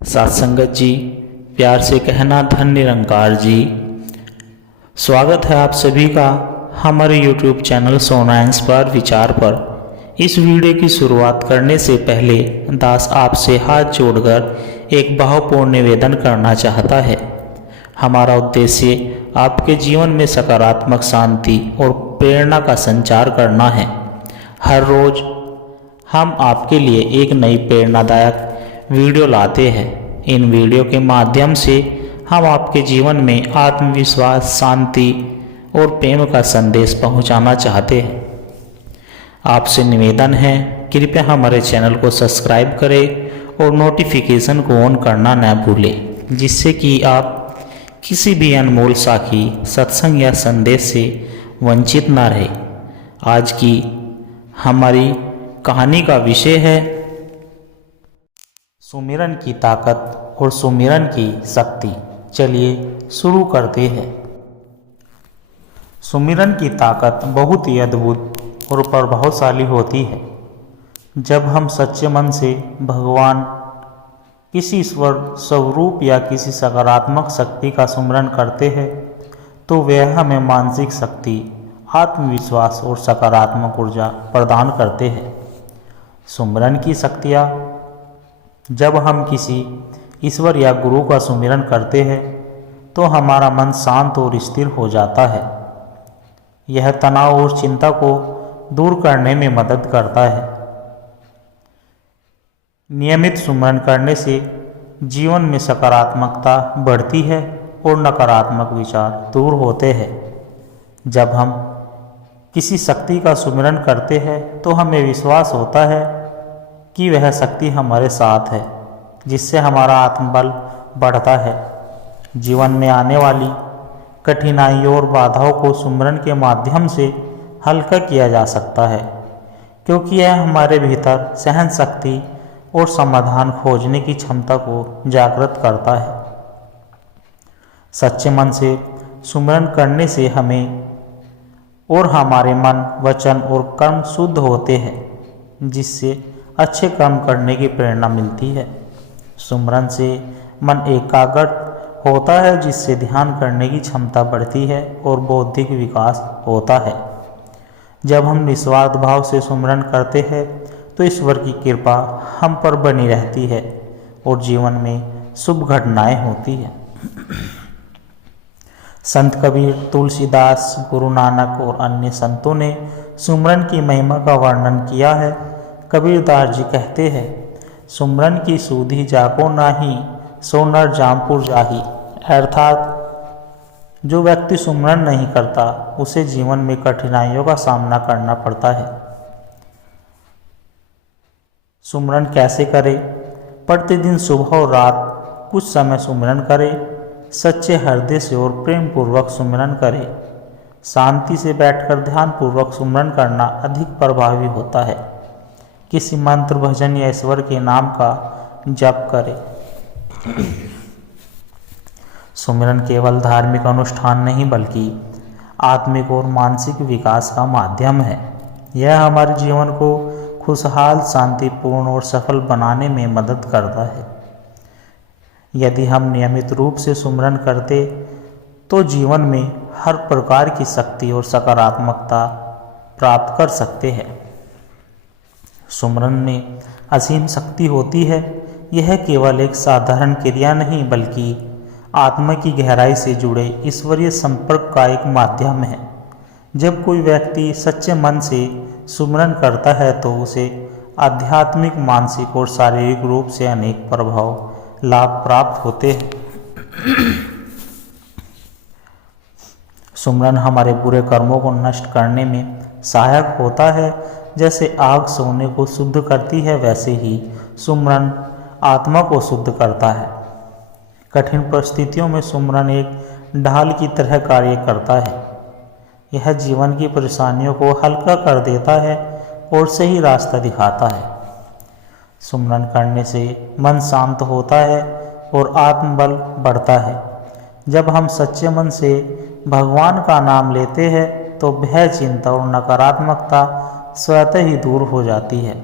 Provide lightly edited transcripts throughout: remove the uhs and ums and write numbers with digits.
साथ संगत जी, प्यार से कहना धन निरंकार जी। स्वागत है आप सभी का हमारे YouTube चैनल सोना इंस्पायर विचार पर। इस वीडियो की शुरुआत करने से पहले दास आपसे हाथ जोड़कर एक भावपूर्ण निवेदन करना चाहता है। हमारा उद्देश्य आपके जीवन में सकारात्मक शांति और प्रेरणा का संचार करना है। हर रोज हम आपके लिए एक नई प्रेरणादायक वीडियो लाते हैं। इन वीडियो के माध्यम से हम आपके जीवन में आत्मविश्वास, शांति और प्रेम का संदेश पहुंचाना चाहते हैं। आपसे निवेदन है, कृपया हमारे चैनल को सब्सक्राइब करें और नोटिफिकेशन को ऑन करना न भूलें, जिससे कि आप किसी भी अनमोल साखी, सत्संग या संदेश से वंचित न रहे। आज की हमारी कहानी का विषय है सुमिरन की ताकत और सुमिरन की शक्ति। चलिए शुरू करते हैं। सुमिरन की ताकत बहुत ही अद्भुत और प्रभावशाली होती है। जब हम सच्चे मन से भगवान, किसी ईश्वर स्वरूप या किसी सकारात्मक शक्ति का सुमिरन करते हैं तो वह हमें मानसिक शक्ति, आत्मविश्वास और सकारात्मक ऊर्जा प्रदान करते हैं। सुमिरन की शक्तियाँ: जब हम किसी ईश्वर या गुरु का सुमिरन करते हैं तो हमारा मन शांत और स्थिर हो जाता है। यह तनाव और चिंता को दूर करने में मदद करता है। नियमित सुमिरन करने से जीवन में सकारात्मकता बढ़ती है और नकारात्मक विचार दूर होते हैं। जब हम किसी शक्ति का सुमिरन करते हैं तो हमें विश्वास होता है कि वह शक्ति हमारे साथ है, जिससे हमारा आत्मबल बढ़ता है। जीवन में आने वाली कठिनाइयों और बाधाओं को सुमिरन के माध्यम से हल्का किया जा सकता है, क्योंकि यह हमारे भीतर सहन शक्ति और समाधान खोजने की क्षमता को जागृत करता है। सच्चे मन से सुमिरन करने से हमें और हमारे मन, वचन और कर्म शुद्ध होते हैं, जिससे अच्छे कर्म करने की प्रेरणा मिलती है। सुमिरन से मन एकाग्र होता है, जिससे ध्यान करने की क्षमता बढ़ती है और बौद्धिक विकास होता है। जब हम निस्वार्थ भाव से सुमिरन करते हैं तो ईश्वर की कृपा हम पर बनी रहती है और जीवन में शुभ घटनाएं होती हैं। संत कबीर, तुलसीदास, गुरु नानक और अन्य संतों ने सुमिरन की महिमा का वर्णन किया है। कबीरदास जी कहते हैं, सुमिरन की सूधी जाको नाही, सो नर जामपुर जाही। अर्थात जो व्यक्ति सुमिरन नहीं करता उसे जीवन में कठिनाइयों का सामना करना पड़ता है। सुमिरन कैसे करें? प्रतिदिन सुबह और रात कुछ समय सुमिरन करें। सच्चे हृदय से और प्रेम पूर्वक सुमिरन करें। शांति से बैठकर ध्यान पूर्वक सुमिरन करना अधिक प्रभावी होता है। किसी मंत्र, भजन या ईश्वर के नाम का जप करें। सुमिरन केवल धार्मिक अनुष्ठान नहीं बल्कि आत्मिक और मानसिक विकास का माध्यम है। यह हमारे जीवन को खुशहाल, शांतिपूर्ण और सफल बनाने में मदद करता है। यदि हम नियमित रूप से सुमिरन करते तो जीवन में हर प्रकार की शक्ति और सकारात्मकता प्राप्त कर सकते हैं। सुमिरन में असीम शक्ति होती है। यह केवल एक साधारण क्रिया नहीं बल्कि आत्मा की गहराई से जुड़े ईश्वरीय संपर्क का एक माध्यम है। जब कोई व्यक्ति सच्चे मन से सुमिरन करता है तो उसे आध्यात्मिक, मानसिक और शारीरिक रूप से अनेक प्रभाव, लाभ प्राप्त होते हैं। सुमिरन हमारे बुरे कर्मों को नष्ट करने में सहायक होता है। जैसे आग सोने को शुद्ध करती है, वैसे ही सुमिरन आत्मा को शुद्ध करता है। कठिन परिस्थितियों में सुमिरन एक ढाल की तरह कार्य करता है। यह जीवन की परेशानियों को हल्का कर देता है और सही रास्ता दिखाता है। सुमिरन करने से मन शांत होता है और आत्मबल बढ़ता है। जब हम सच्चे मन से भगवान का नाम लेते हैं तो भय, चिंता और नकारात्मकता स्वतः ही दूर हो जाती है।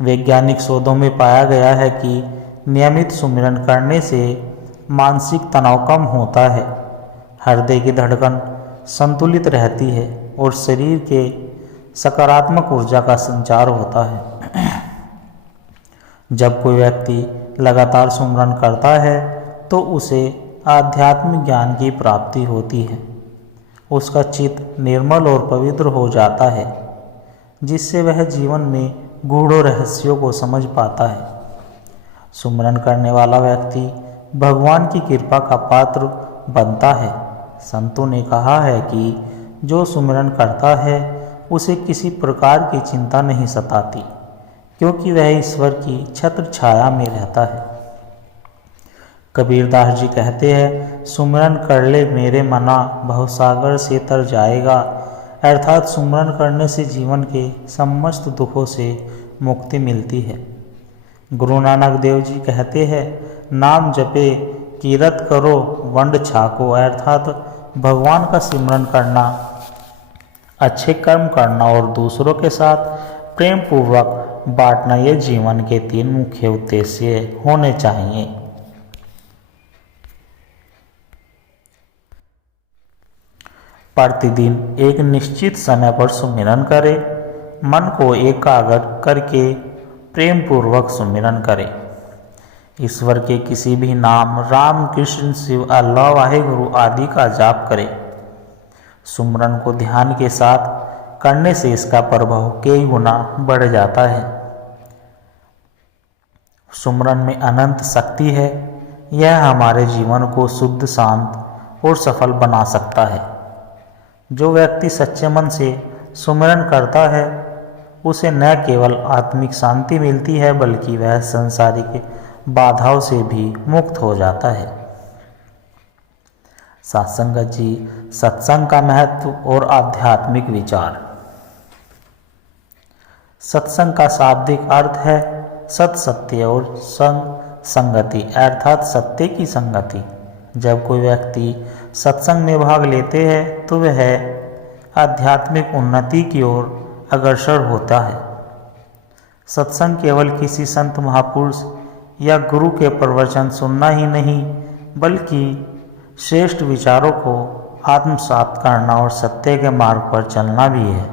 वैज्ञानिक शोधों में पाया गया है कि नियमित सुमिरन करने से मानसिक तनाव कम होता है, हृदय की धड़कन संतुलित रहती है और शरीर के सकारात्मक ऊर्जा का संचार होता है। जब कोई व्यक्ति लगातार सुमिरन करता है तो उसे आध्यात्मिक ज्ञान की प्राप्ति होती है। उसका चित्त निर्मल और पवित्र हो जाता है, जिससे वह जीवन में गूढ़ रहस्यों को समझ पाता है। सुमिरन करने वाला व्यक्ति भगवान की कृपा का पात्र बनता है। संतों ने कहा है कि जो सुमिरन करता है उसे किसी प्रकार की चिंता नहीं सताती, क्योंकि वह ईश्वर की छत्र छाया में रहता है। कबीरदास जी कहते हैं, सुमिरन कर ले मेरे मना, भवसागर से तर जाएगा। अर्थात सुमिरन करने से जीवन के समस्त दुखों से मुक्ति मिलती है। गुरु नानक देव जी कहते हैं, नाम जपे कीरत करो वंड छाको। अर्थात भगवान का सिमरन करना, अच्छे कर्म करना और दूसरों के साथ प्रेम पूर्वक बांटना, ये जीवन के 3 मुख्य उद्देश्य होने चाहिए। प्रतिदिन एक निश्चित समय पर सुमिरन करें। मन को एकाग्र करके प्रेम पूर्वक सुमिरन करें। ईश्वर के किसी भी नाम, राम, कृष्ण, शिव, अल्लाह, वाहेगुरु आदि का जाप करें। सुमिरन को ध्यान के साथ करने से इसका प्रभाव कई गुना बढ़ जाता है। सुमिरन में अनंत शक्ति है। यह हमारे जीवन को शुद्ध, शांत और सफल बना सकता है। जो व्यक्ति सच्चे मन से सुमिरन करता है उसे न केवल आत्मिक शांति मिलती है, बल्कि वह सांसारिक बाधाओं से भी मुक्त हो जाता है। सत्संगत जी, सत्संग का महत्व और आध्यात्मिक विचार। सत्संग का शाब्दिक अर्थ है सत, सत्य और संग, संगति, अर्थात सत्य की संगति। जब कोई व्यक्ति सत्संग में भाग लेते हैं तो वह आध्यात्मिक उन्नति की ओर अग्रसर होता है। सत्संग केवल किसी संत, महापुरुष या गुरु के प्रवचन सुनना ही नहीं, बल्कि श्रेष्ठ विचारों को आत्मसात करना और सत्य के मार्ग पर चलना भी है।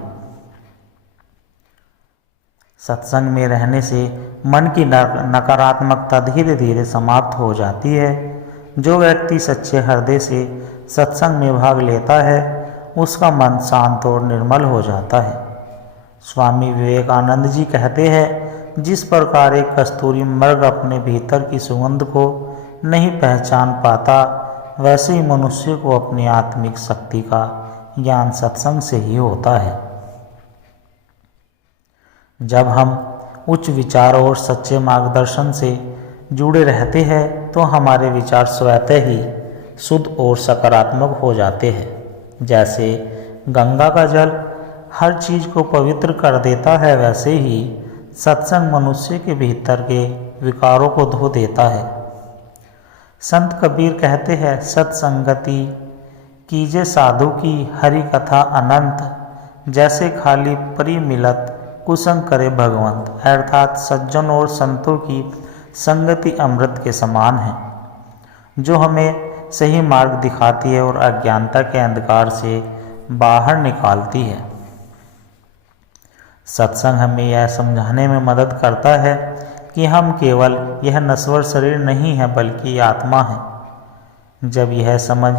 सत्संग में रहने से मन की नकारात्मकता धीरे धीरे समाप्त हो जाती है। जो व्यक्ति सच्चे हृदय से सत्संग में भाग लेता है उसका मन शांत और निर्मल हो जाता है। स्वामी विवेकानंद जी कहते हैं, जिस प्रकार एक कस्तूरी मृग अपने भीतर की सुगंध को नहीं पहचान पाता, वैसे ही मनुष्य को अपनी आत्मिक शक्ति का ज्ञान सत्संग से ही होता है। जब हम उच्च विचार और सच्चे मार्गदर्शन से जुड़े रहते हैं तो हमारे विचार स्वतः ही शुद्ध और सकारात्मक हो जाते हैं। जैसे गंगा का जल हर चीज को पवित्र कर देता है, वैसे ही सत्संग मनुष्य के भीतर के विकारों को धो देता है। संत कबीर कहते हैं, सत्संगति कीजे साधु की, हरि कथा अनंत, जैसे खाली परी मिलत कुसंग करे भगवंत। अर्थात सज्जन और संतों की संगति अमृत के समान है, जो हमें सही मार्ग दिखाती है और अज्ञानता के अंधकार से बाहर निकालती है। सत्संग हमें यह समझाने में मदद करता है कि हम केवल यह नश्वर शरीर नहीं है, बल्कि आत्मा है। जब यह समझ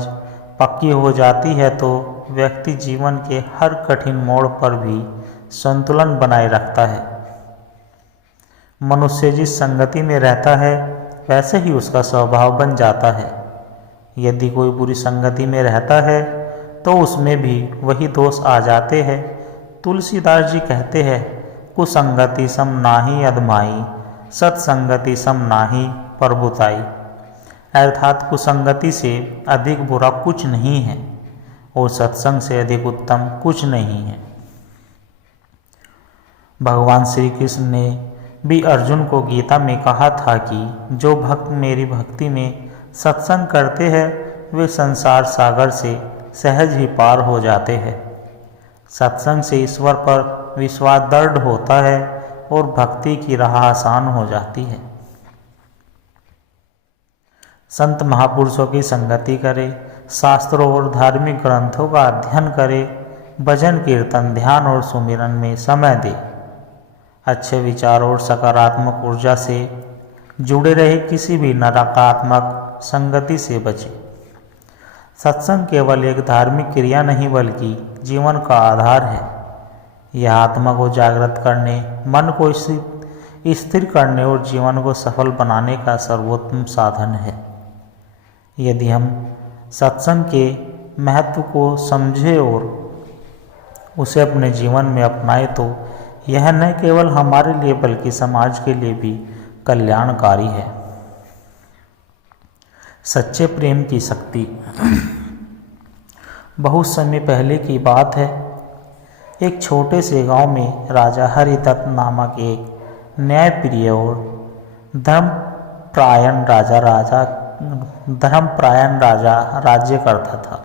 पक्की हो जाती है तो व्यक्ति जीवन के हर कठिन मोड़ पर भी संतुलन बनाए रखता है। मनुष्य जिस संगति में रहता है वैसे ही उसका स्वभाव बन जाता है। यदि कोई बुरी संगति में रहता है तो उसमें भी वही दोष आ जाते हैं। तुलसीदास जी कहते हैं, कुसंगति सम नाहि अधमाई, सत्संगति सम नाहि प्रभुताई। अर्थात कुसंगति से अधिक बुरा कुछ नहीं है और सत्संग से अधिक उत्तम कुछ नहीं है। भगवान श्री कृष्ण ने भी अर्जुन को गीता में कहा था कि जो भक्त मेरी भक्ति में सत्संग करते हैं वे संसार सागर से सहज ही पार हो जाते हैं। सत्संग से ईश्वर पर विश्वास दृढ़ होता है और भक्ति की राह आसान हो जाती है। संत महापुरुषों की संगति करे, शास्त्रों और धार्मिक ग्रंथों का अध्ययन करे, भजन कीर्तन ध्यान और सुमिरन में समय दे, अच्छे विचारों और सकारात्मक ऊर्जा से जुड़े रहे, किसी भी नकारात्मक संगति से बचे। सत्संग केवल एक धार्मिक क्रिया नहीं बल्कि जीवन का आधार है। यह आत्मा को जागृत करने, मन को स्थिर करने और जीवन को सफल बनाने का सर्वोत्तम साधन है। यदि हम सत्संग के महत्व को समझें और उसे अपने जीवन में अपनाएं तो यह न केवल हमारे लिए बल्कि समाज के लिए भी कल्याणकारी है। सच्चे प्रेम की शक्ति। बहुत समय पहले की बात है, एक छोटे से गांव में राजा हरिदत्त नामक एक न्यायप्रिय और धर्मपरायण राजा राज्य करता था।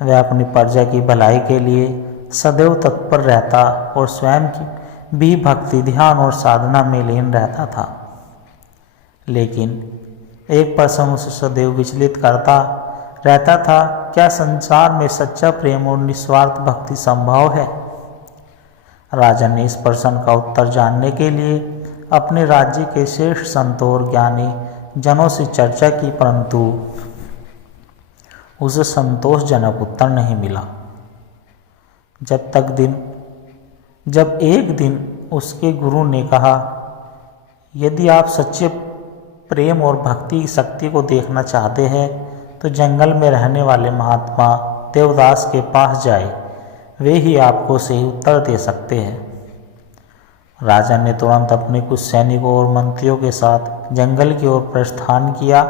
वह अपनी प्रजा की भलाई के लिए सदैव तत्पर रहता और स्वयं की भी भक्ति ध्यान और साधना में लीन रहता था। लेकिन एक प्रश्न उसे सदैव विचलित करता रहता था, क्या संसार में सच्चा प्रेम और निस्वार्थ भक्ति संभव है? राजा ने इस प्रश्न का उत्तर जानने के लिए अपने राज्य के श्रेष्ठ संतों और ज्ञानी जनों से चर्चा की, परंतु उसे संतोषजनक उत्तर नहीं मिला। जब एक दिन उसके गुरु ने कहा, यदि आप सच्चे प्रेम और भक्ति की शक्ति को देखना चाहते हैं तो जंगल में रहने वाले महात्मा देवदास के पास जाए, वे ही आपको सही उत्तर दे सकते हैं। राजा ने तुरंत अपने कुछ सैनिकों और मंत्रियों के साथ जंगल की ओर प्रस्थान किया।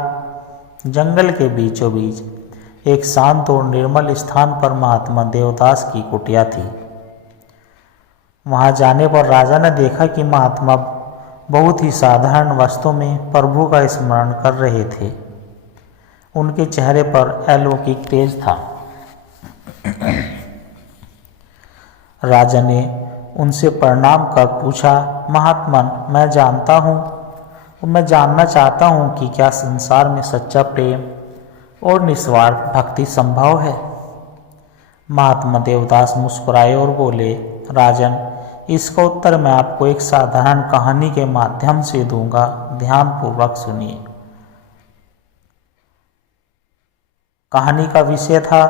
जंगल के बीचों बीच एक शांत और निर्मल स्थान पर महात्मा देवदास की कुटिया थी। वहां जाने पर राजा ने देखा कि महात्मा बहुत ही साधारण वस्त्रों में प्रभु का स्मरण कर रहे थे। उनके चेहरे पर अलौकिक तेज था। राजा ने उनसे प्रणाम कर पूछा, महात्मन, मैं जानना चाहता हूँ कि क्या संसार में सच्चा प्रेम और निस्वार्थ भक्ति संभव है? महात्मा देवदास मुस्कुराए और बोले, राजन, इसका उत्तर मैं आपको एक साधारण कहानी के माध्यम से दूंगा, ध्यानपूर्वक सुनिए। कहानी का विषय था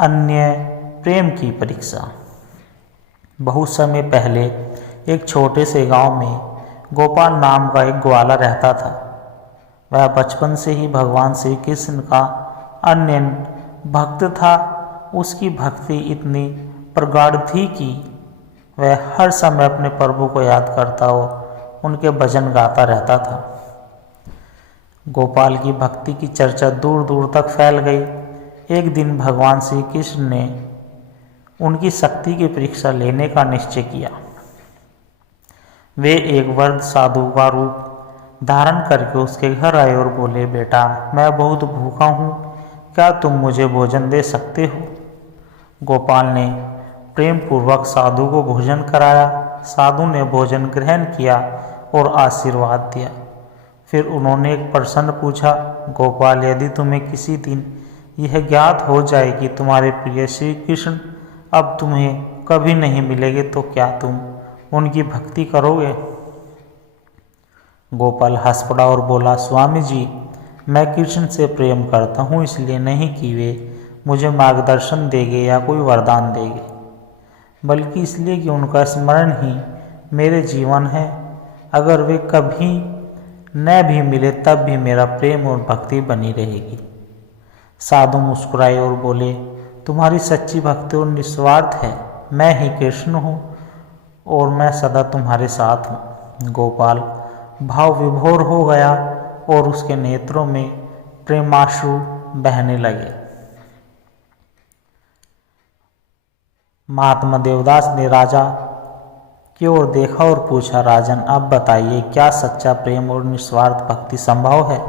अन्य प्रेम की परीक्षा। बहुत समय पहले एक छोटे से गांव में गोपाल नाम का एक ग्वाला रहता था। वह बचपन से ही भगवान श्री कृष्ण का अन्य भक्त था। उसकी भक्ति इतनी प्रगाढ़ थी कि वह हर समय अपने प्रभु को याद करता और उनके भजन गाता रहता था। गोपाल की भक्ति की चर्चा दूर दूर तक फैल गई। एक दिन भगवान श्री कृष्ण ने उनकी शक्ति की परीक्षा लेने का निश्चय किया। वे एक वृद्ध साधु का रूप धारण करके उसके घर आए और बोले, बेटा, मैं बहुत भूखा हूँ, क्या तुम मुझे भोजन दे सकते हो? गोपाल ने प्रेम पूर्वक साधु को भोजन कराया। साधु ने भोजन ग्रहण किया और आशीर्वाद दिया। फिर उन्होंने एक प्रश्न पूछा, गोपाल, यदि तुम्हें किसी दिन यह ज्ञात हो जाए कि तुम्हारे प्रिय श्री कृष्ण अब तुम्हें कभी नहीं मिलेंगे तो क्या तुम उनकी भक्ति करोगे? गोपाल हंस पड़ा और बोला, स्वामी जी, मैं कृष्ण से प्रेम करता हूँ, इसलिए नहीं कि वे मुझे मार्गदर्शन देंगे या कोई वरदान देंगे, बल्कि इसलिए कि उनका स्मरण ही मेरे जीवन है। अगर वे कभी न भी मिले तब भी मेरा प्रेम और भक्ति बनी रहेगी। साधु मुस्कुराए और बोले, तुम्हारी सच्ची भक्ति और निस्वार्थ है। मैं ही कृष्ण हूँ और मैं सदा तुम्हारे साथ हूँ। गोपाल भाव विभोर हो गया और उसके नेत्रों में प्रेमाश्रु बहने लगे। महात्मा देवदास ने राजा की ओर देखा और पूछा, राजन, अब बताइए, क्या सच्चा प्रेम और निस्वार्थ भक्ति संभव है?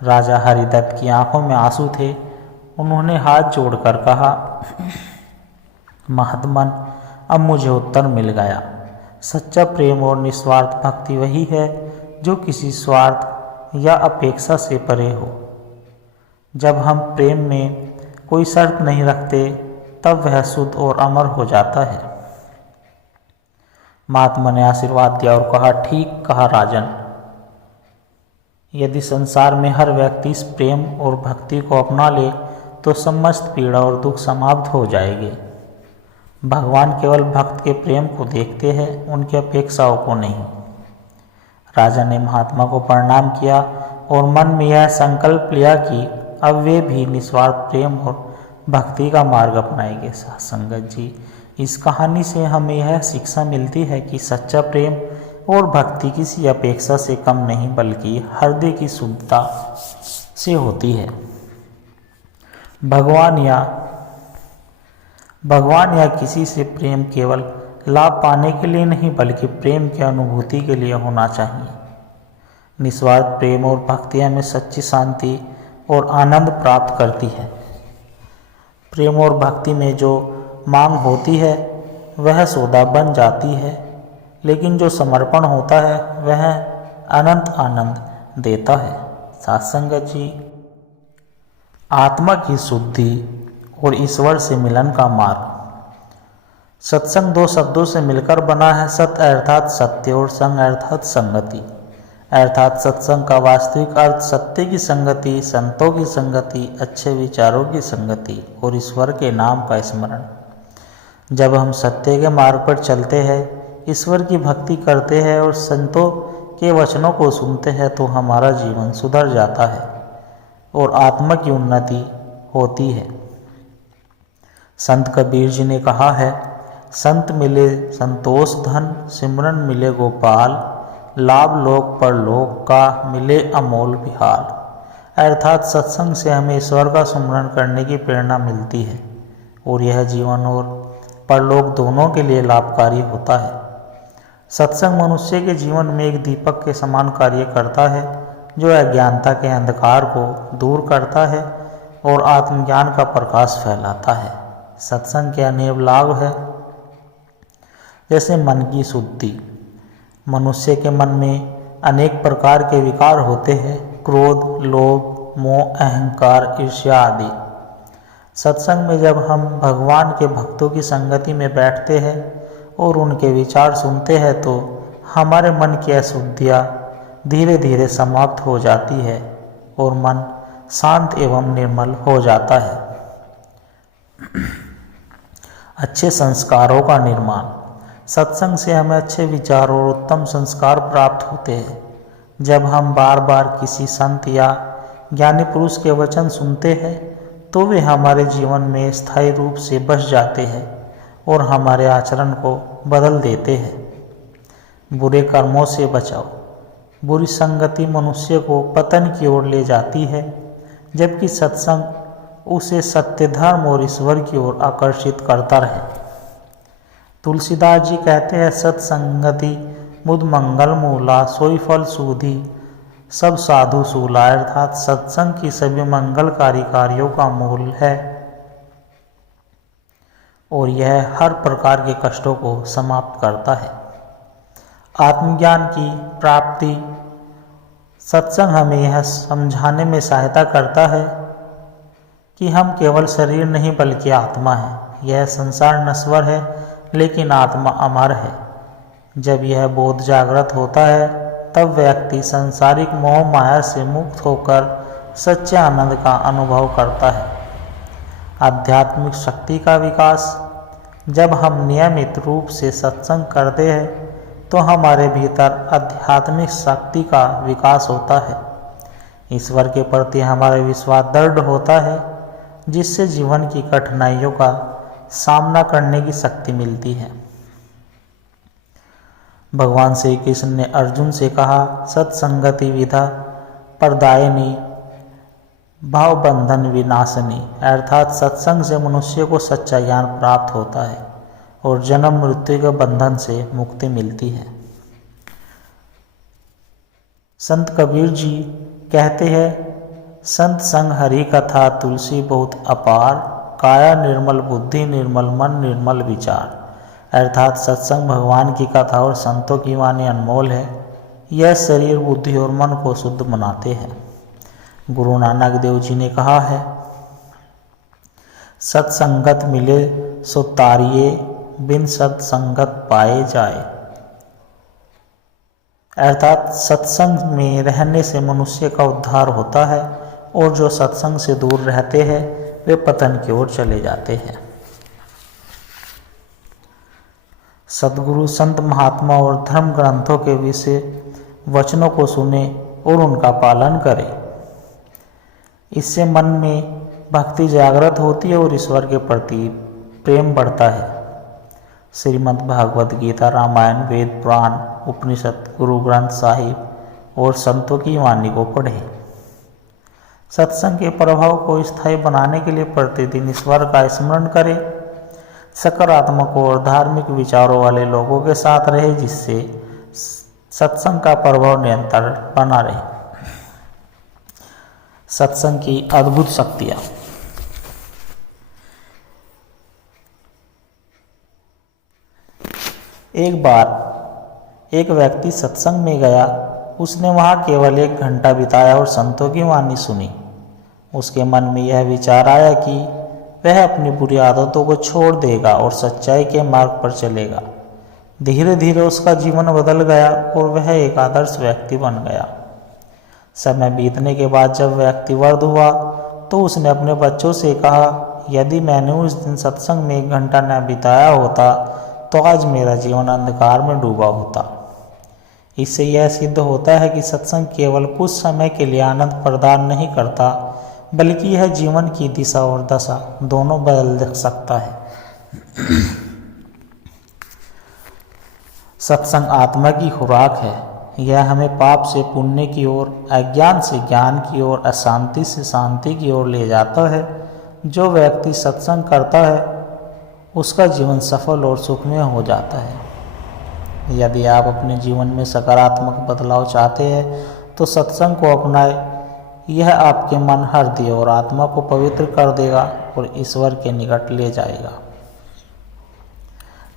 राजा हरिदत्त की आंखों में आंसू थे। उन्होंने हाथ जोड़कर कहा, महात्मन, अब मुझे उत्तर मिल गया। सच्चा प्रेम और निस्वार्थ भक्ति वही है जो किसी स्वार्थ या अपेक्षा से परे हो। जब हम प्रेम में कोई शर्त नहीं रखते तब वह शुद्ध और अमर हो जाता है। महात्मा ने आशीर्वाद दिया और कहा, ठीक कहा राजन, यदि संसार में हर व्यक्ति इस प्रेम और भक्ति को अपना ले तो समस्त पीड़ा और दुख समाप्त हो जाएंगे। भगवान केवल भक्त के प्रेम को देखते हैं, उनकी अपेक्षाओं को नहीं। राजा ने महात्मा को प्रणाम किया और मन में यह संकल्प लिया कि अब वे भी निस्वार्थ प्रेम और भक्ति का मार्ग अपनाएंगे। साथ संगत जी, इस कहानी से हमें यह शिक्षा मिलती है कि सच्चा प्रेम और भक्ति किसी अपेक्षा से कम नहीं बल्कि हृदय की शुद्धता से होती है। भगवान या किसी से प्रेम केवल लाभ पाने के लिए नहीं बल्कि प्रेम की अनुभूति के लिए होना चाहिए। निस्वार्थ प्रेम और भक्ति हमें सच्ची शांति और आनंद प्राप्त करती है। प्रेम और भक्ति में जो मांग होती है वह सौदा बन जाती है, लेकिन जो समर्पण होता है वह अनंत आनंद देता है। सत्संगत जी, आत्मा की शुद्धि और ईश्वर से मिलन का मार्ग। सत्संग दो शब्दों से मिलकर बना है, सत अर्थात सत्य और संग अर्थात संगति। अर्थात सत्संग का वास्तविक अर्थ सत्य की संगति, संतों की संगति, अच्छे विचारों की संगति और ईश्वर के नाम का स्मरण। जब हम सत्य के मार्ग पर चलते हैं, ईश्वर की भक्ति करते हैं और संतों के वचनों को सुनते हैं तो हमारा जीवन सुधर जाता है और आत्मा की उन्नति होती है। संत कबीर जी ने कहा है, संत मिले संतोष धन, सिमरन मिले गोपाल, लाभ लोक पर लोक का मिले अमोल विहार। अर्थात सत्संग से हमें ईश्वर का सुमरन करने की प्रेरणा मिलती है और यह जीवन और परलोक दोनों के लिए लाभकारी होता है। सत्संग मनुष्य के जीवन में एक दीपक के समान कार्य करता है जो अज्ञानता के अंधकार को दूर करता है और आत्मज्ञान का प्रकाश फैलाता है। सत्संग के अनेक लाभ है, जैसे मन की शुद्धि। मनुष्य के मन में अनेक प्रकार के विकार होते हैं, क्रोध, लोभ, मोह, अहंकार, ईर्ष्या आदि। सत्संग में जब हम भगवान के भक्तों की संगति में बैठते हैं और उनके विचार सुनते हैं तो हमारे मन की अशुद्धियाँ धीरे धीरे समाप्त हो जाती है और मन शांत एवं निर्मल हो जाता है। अच्छे संस्कारों का निर्माण। सत्संग से हमें अच्छे विचार और उत्तम संस्कार प्राप्त होते हैं। जब हम बार बार किसी संत या ज्ञानी पुरुष के वचन सुनते हैं तो वे हमारे जीवन में स्थायी रूप से बस जाते हैं और हमारे आचरण को बदल देते हैं। बुरे कर्मों से बचाओ। बुरी संगति मनुष्य को पतन की ओर ले जाती है, जबकि सत्संग उसे सत्य, धर्म और ईश्वर की ओर आकर्षित करता रहे। तुलसीदास जी कहते हैं, सत्संगति मुद मंगल मूला, सोई फल सूधी सब साधु सूला। अर्थात सत्संग की सभी मंगलकारी कार्यों का मूल है और यह हर प्रकार के कष्टों को समाप्त करता है। आत्मज्ञान की प्राप्ति। सत्संग हमें यह समझाने में सहायता करता है कि हम केवल शरीर नहीं बल्कि आत्मा है। यह संसार नश्वर है लेकिन आत्मा अमर है। जब यह बोध जागृत होता है तब व्यक्ति सांसारिक मोह माया से मुक्त होकर सच्चे आनंद का अनुभव करता है। आध्यात्मिक शक्ति का विकास। जब हम नियमित रूप से सत्संग करते हैं तो हमारे भीतर आध्यात्मिक शक्ति का विकास होता है। ईश्वर के प्रति हमारा विश्वास दृढ़ होता है, जिससे जीवन की कठिनाइयों का सामना करने की शक्ति मिलती है। भगवान श्री कृष्ण ने अर्जुन से कहा, सत्संगति विधा प्रदायिनी भाव बंधन विनाशनी। अर्थात सत्संग से मनुष्य को सच्चा ज्ञान प्राप्त होता है और जन्म मृत्यु के बंधन से मुक्ति मिलती है। संत कबीर जी कहते हैं, संत संग हरि कथा तुलसी बहुत अपार, काया निर्मल बुद्धि निर्मल मन निर्मल विचार। अर्थात सत्संग भगवान की कथा और संतों की वाणी अनमोल है। यह शरीर, बुद्धि और मन को शुद्ध बनाते हैं। गुरु नानक देव जी ने कहा है, सत्संगत मिले सो तारिये, बिन सत्संगत पाए जाए। अर्थात सत्संग में रहने से मनुष्य का उद्धार होता है और जो सत्संग से दूर रहते हैं वे पतन की ओर चले जाते हैं। सद्गुरु, संत, महात्मा और धर्म ग्रंथों के विषय वचनों को सुने और उनका पालन करें। इससे मन में भक्ति जागृत होती है और ईश्वर के प्रति प्रेम बढ़ता है। श्रीमद् भागवत गीता, रामायण, वेद, पुराण, उपनिषद, गुरु ग्रंथ साहिब और संतों की वाणी को पढ़ें। सत्संग के प्रभाव को स्थायी बनाने के लिए प्रतिदिन ईश्वर का स्मरण करें। सकारात्मक और धार्मिक विचारों वाले लोगों के साथ रहे, जिससे सत्संग का प्रभाव निरंतर बना रहे। सत्संग की अद्भुत शक्तियाँ। एक बार एक व्यक्ति सत्संग में गया। उसने वहाँ केवल 1 घंटा बिताया और संतों की वाणी सुनी। उसके मन में यह विचार आया कि वह अपनी बुरी आदतों को छोड़ देगा और सच्चाई के मार्ग पर चलेगा। धीरे धीरे उसका जीवन बदल गया और वह एक आदर्श व्यक्ति बन गया। समय बीतने के बाद जब व्यक्ति वृद्ध हुआ तो उसने अपने बच्चों से कहा, यदि मैंने उस दिन सत्संग में 1 घंटा न बिताया होता तो आज मेरा जीवन अंधकार में डूबा होता। इससे यह सिद्ध होता है कि सत्संग केवल कुछ समय के लिए आनंद प्रदान नहीं करता, बल्कि यह जीवन की दिशा और दशा दोनों बदल सकता है। सत्संग आत्मा की खुराक है। यह हमें पाप से पुण्य की ओर, अज्ञान से ज्ञान की ओर, अशांति से शांति की ओर ले जाता है। जो व्यक्ति सत्संग करता है उसका जीवन सफल और सुखमय हो जाता है। यदि आप अपने जीवन में सकारात्मक बदलाव चाहते हैं तो सत्संग को अपनाएं। यह आपके मन, हृदय और आत्मा को पवित्र कर देगा और ईश्वर के निकट ले जाएगा।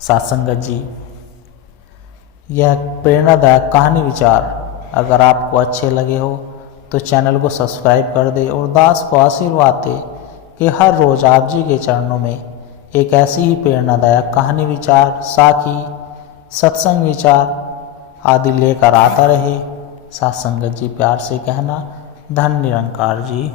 सत्संगत जी, यह प्रेरणादायक कहानी विचार अगर आपको अच्छे लगे हो तो चैनल को सब्सक्राइब कर दे और दास को आशीर्वाद दे कि हर रोज आप जी के चरणों में एक ऐसी ही प्रेरणादायक कहानी विचार, साखी, सत्संग विचार आदि लेकर आता रहे। सत्संगत जी, प्यार से कहना, धन निरंकार जी।